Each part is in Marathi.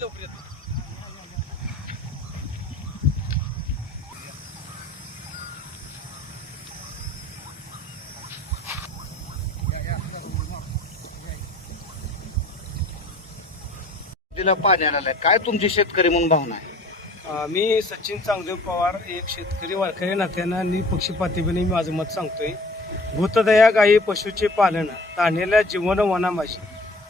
लवकर येतो. तिला पाणी काय तुमची शेतकरी म्हणून भावना आहे? मी सचिन चांगदेव पवार एक शेतकरी वारकरी नात्यानं आणि पक्षी मी माझं मत सांगतोय. भूतदया गायी पशुचे पालन ताणेल्या जीवन वनामाशी.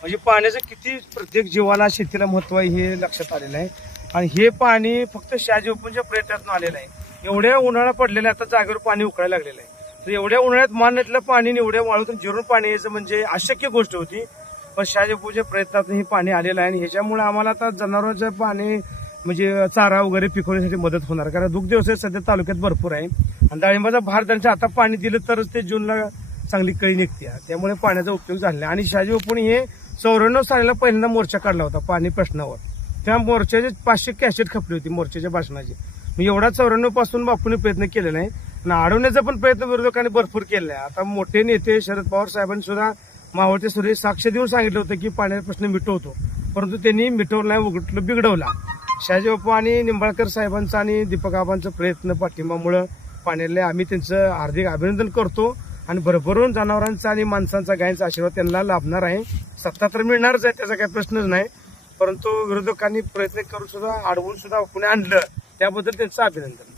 म्हणजे पाण्याचं किती प्रत्येक जीवाला शेतीला महत्त्व आहे हे लक्षात आलेलं आहे. आणि हे पाणी फक्त शाहजीवपूंच्या प्रयत्नातून आलेलं आहे. एवढ्या उन्हाळा पडलेलं आहे, आता जागेवर पाणी उकळायला लागलेलं आहे. तर एवढ्या उन्हाळ्यात मान पाणी एवढ्या वाळूतून जिरून पाणी यायचं म्हणजे अशक्य गोष्ट होती. पण शहाजीपूरच्या प्रयत्नातून हे पाणी आलेलं आहे आणि ह्याच्यामुळे आम्हाला आता जनावरांचं पाणी म्हणजे चारा वगैरे पिकवण्यासाठी मदत होणार. कारण दुग्ध व्यवसाय सध्या तालुक्यात भरपूर आहे. आणि डाळिंबाचा भार त्यांच्या आता पाणी दिलं तरच ते जूनला चांगली कळी निघते. त्यामुळे पाण्याचा उपयोग झालेला आहे. आणि शहाजी हे चौऱ्याण्णव सालीला पहिल्यांदा मोर्चा काढला होता पाणी प्रश्नावर. त्या मोर्चाचे पाचशे कॅसेट खपली होती मोर्चाच्या भाषणाची. मी एवढा चौऱ्याण्णवपासून बापूने प्रयत्न केलेला आहे आणि अडवण्याचा पण प्रयत्न विरोधकांनी भरपूर केला आहे. आता मोठे नेते शरद पवार साहेबांनी सुद्धा मावळते सूर्य साक्ष देऊन सांगितलं होतं की पाण्याचा प्रश्न मिटवतो. परंतु त्यांनी मिटवला नाही उघडलं बिघडवला. शहाजी बापू आणि निंबाळकर साहेबांचा आणि दीपक आबांचा प्रयत्न पाठिंबामुळं पाण्याला आम्ही त्यांचं हार्दिक अभिनंदन करतो. आणि भरभरून जनावरांचा आणि माणसांचा गायींचा आशीर्वाद त्यांना लाभणार आहे. सत्ता तर मिळणारच आहे त्याचा काही प्रश्नच नाही. परंतु विरोधकांनी प्रयत्न करून सुद्धा अडवून सुद्धा पुणे आणलं त्याबद्दल त्यांचं अभिनंदन.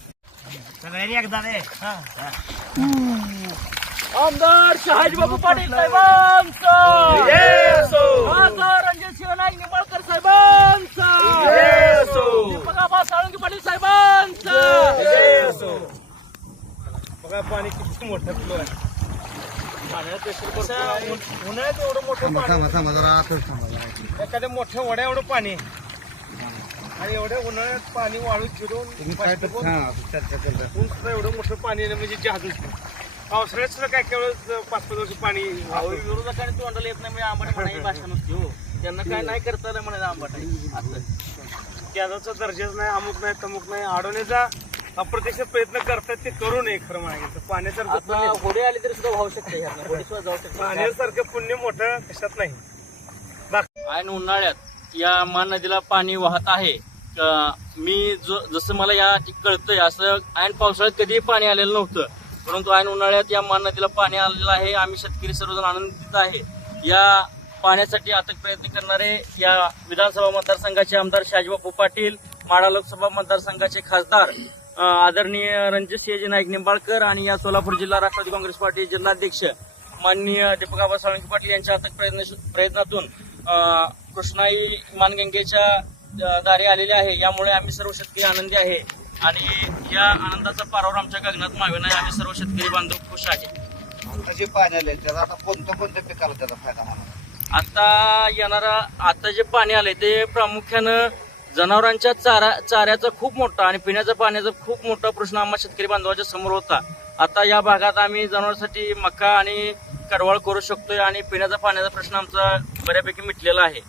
आमदार शहाजी बाबू पाटील साहेबांचा. रणजित निंबाळकर साहेबांचा. साळुंके पाटील साहेबांचा. बघा पाणी किती मोठं फ्लो आहे. उन्हाळ्यात एवढं मोठं पाणी एखाद्या मोठ्या वड्या एवढं पाणी. आहे. आणि एवढ्या उन्हाळ्यात पाणी वाळू चिरून पाठीमागून ऊन सुद्धा एवढं मोठं पाणी आहे ना म्हणजे जहाजच नाही. पावसाळ्यात सुद्धा काय केवळ पाच पाच वर्ष पाणी अहो, विरोधकांनी तोंडाला येत नाही म्हणजे आंबाट म्हणायची भाषा नसते हो. त्यांना काय नाही करता आलं म्हणायचं आंबाट आहे. असं त्याचा दर्जाच नाही अमुक नाही तमुक नाही. अडवण्याचा अप्रत्यक्ष प्रयत्न करतात ते करू नये खरं म्हणायचं पाण्यासारखं आता पुण्य होडे आले तरी सुद्धा भाऊ शकते ह्यातनं. होडी सुद्धा जाऊ शकते पाण्यासारखं पुण्य मोठं कशात नाही. ऐन उन्हाळ्यात या मान नदीला पाणी वाहत आहे. अं, मी जो जसं मला या ठिक- कळतंय असं ऐन पावसाळ्यात कधीही पाणी आलेलं नव्हतं. परंतु ऐन उन्हाळ्यात या मान नदीला पाणी आलेलं आहे. आम्ही शेतकरी सर्वजण आनंदित आहे. या पाण्यासाठी अथक प्रयत्न करणारे या विधानसभा मतदारसंघाचे आमदार शाजीबापू पाटील माडा लोकसभा मतदारसंघाचे खासदार आदरणीय रणजितसिंहजी नाईक निंबाळकर आणि या सोलापूर जिल्हा राष्ट्रवादी काँग्रेस पार्टी जिल्हाध्यक्ष माननीय दीपकाबा साळुंके पाटील यांच्या अथक प्रयत्न प्रयत्नातून कृष्णाई मानगंगेच्या दारी आलेले आहे. यामुळे आम्ही सर्व शेतकरी आनंदी आहे आणि या आनंदाचा पारावर आमच्या गगनात मावे नाही आम्ही सर्व शेतकरी बांधव खुश आहे. जे पाणी आलंय त्याचा आता कोणत्या कोणत्या पिकाला त्याचा फायदा होणार? आता येणारा आता जे पाणी आलंय ते प्रामुख्यानं जनावरांच्या चारा चाऱ्याचा खूप मोठा आणि पिण्याच्या पाण्याचा खूप मोठा प्रश्न आम्हा शेतकरी बांधवाच्या समोर होता. आता या भागात आम्ही जनावरांसाठी मका आणि कडवाळ करू शकतोय आणि पिण्याच्या पाण्याचा प्रश्न आमचा बऱ्यापैकी मिटलेला आहे.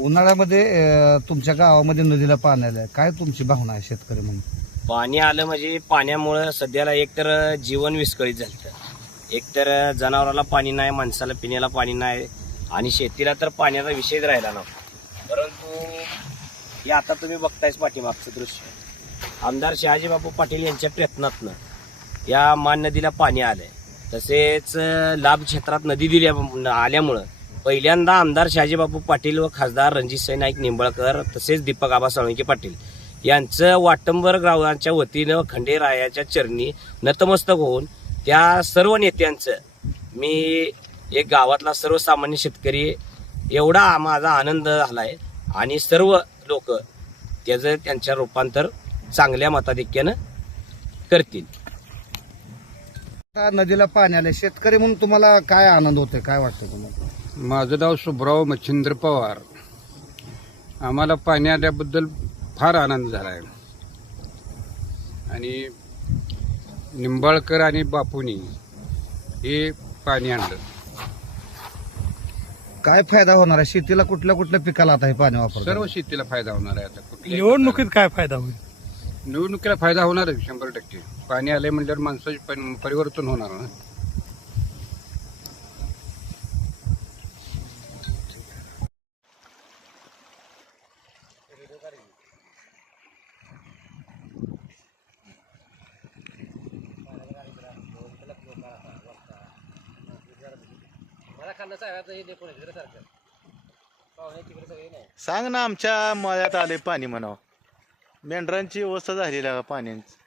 उन्हाळ्यामध्ये तुमच्या गावामध्ये नदीला पाणी आलंय. काय तुमची भावना आहे शेतकरी म्हणून? पाणी आलं म्हणजे पाण्यामुळं सध्याला एकतर जीवन विस्कळीत झालं एकतर जनावराला पाणी नाही माणसाला पिण्याला पाणी नाही आणि शेतीला तर पाण्याचा विषयच राहिला ना परंतु हे आता तुम्ही बघतायच पाठीमागचं दृश्य. आमदार शहाजी बापू पाटील यांच्या प्रयत्नातनं या मान नदीला पाणी आलंय. तसेच लाभ क्षेत्रात नदी दिल्या आल्यामुळं पहिल्यांदा आमदार शहाजीबापू पाटील व खासदार रणजित नाईक निंबळकर तसेच दीपक आबा साळुंके पाटील यांचं वाटंबर ग्रावांच्या वतीनं खंडेरायाच्या चरणी नतमस्तक होऊन त्या सर्व नेत्यांचं मी एक गावातला सर्वसामान्य शेतकरी एवढा माझा आनंद झालाय. आणि सर्व लोक त्याचं त्यांच्या रूपांतर चांगल्या मताधिक्यानं करतील. आता नदीला पाणी आलंय. शेतकरी म्हणून तुम्हाला काय आनंद होतोय? काय वाटतं तुम्हाला? माझं नाव सुभराव मच्छिंद्र पवार. आम्हाला पाणी आल्याबद्दल फार आनंद झाला आहे आणि निंबाळकर आणि बापूनी हे पाणी आणलं. काय फायदा होणार आहे? शेतीला कुठल्या कुठल्या पिकाला आता हे पाणी वापरतात? सर्व शेतीला फायदा होणार आहे आता. कुठल्याही निवडणुकीत काय फायदा होईल. निवडणुकीला फायदा होणार आहे शंभर टक्के. पाणी आलंय म्हटल्यावर माणसाचे पण- परिवर्तन होणार ना. सांग ना आमच्या मळ्यात आले पाणी म्हणावं. मेंढरांची अवस्था झालेली आहे पाण्याची?